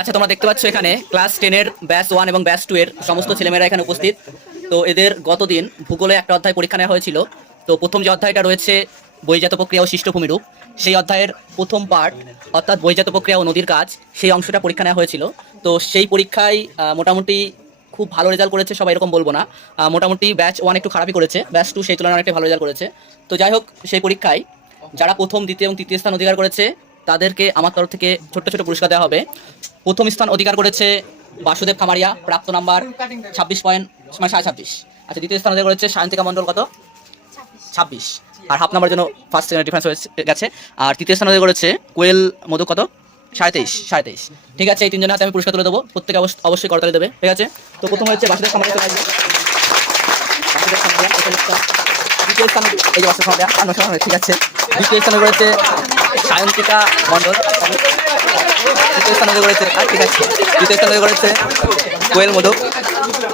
আচ্ছা, তোমরা দেখতে পাচ্ছ এখানে ক্লাস 10-এর ব্যাচ 1 এবং ব্যাচ 2 এর সমস্ত ছেলেমেয়েরা এখানে উপস্থিত। তো এদের গতদিন ভূগোলে একটা অধ্যায় পরীক্ষা নেওয়া হয়েছিল। তো প্রথম যে অধ্যায়টা রয়েছে বহির্জাত প্রক্রিয়া ও সৃষ্টভূমিরূপ, সেই অধ্যায়ের প্রথম পার্ট অর্থাৎ বহির্জাত প্রক্রিয়া ও নদীর কাজ, সেই অংশটা পরীক্ষা নেওয়া হয়েছিল। তো সেই পরীক্ষায় মোটামুটি খুব ভালো রেজাল্ট করেছে সবাই, এরকম বলবো না। মোটামুটি ব্যাচ 1 একটু খারাপই করেছে, ব্যাচ 2 সেই তুলনায় অনেকটা ভালো রেজাল্ট করেছে। তো যাই হোক, সেই পরীক্ষায় যারা প্রথম, দ্বিতীয় এবং তৃতীয় স্থান অধিকার করেছে তাদেরকে আমার তরফ থেকে ছোট্ট ছোট পুরস্কার দেওয়া হবে। প্রথম স্থান অধিকার করেছে বাসুদেব খামারিয়া, প্রাপ্ত নাম্বার 26 পয়েন্ট, মানে 26.5। আচ্ছা, দ্বিতীয় স্থান অধিকার করেছে সায়ন্তিকা মণ্ডল, কত? 26। আর হাফ নাম্বার জন্য ফার্স্ট সেকেন্ড ডিফারেন্স হয়ে গেছে। আর তৃতীয় স্থান অধিকার করেছে কোয়েল মধু, কত? 27.5। ঠিক আছে, এই তিনজনের হাতে আমি পুরস্কার তুলে দেবো, প্রত্যেকে অবশ্যই করতালি দেবে। ঠিক আছে, তো প্রথম হচ্ছে বাসুদেব খামারিয়া। বাসুদেব খামারিয়া দ্বিতীয় স্থান, এই যে বাসুদেব খামারিয়া, ঠিক আছে। দ্বিতীয় স্থানে রয়েছে সায়ন্তিকা মণ্ডল, তৃতীয় স্থানে রয়েছে, ঠিক আছে, তৃতীয় স্থানে রয়েছে কোয়েল মধু,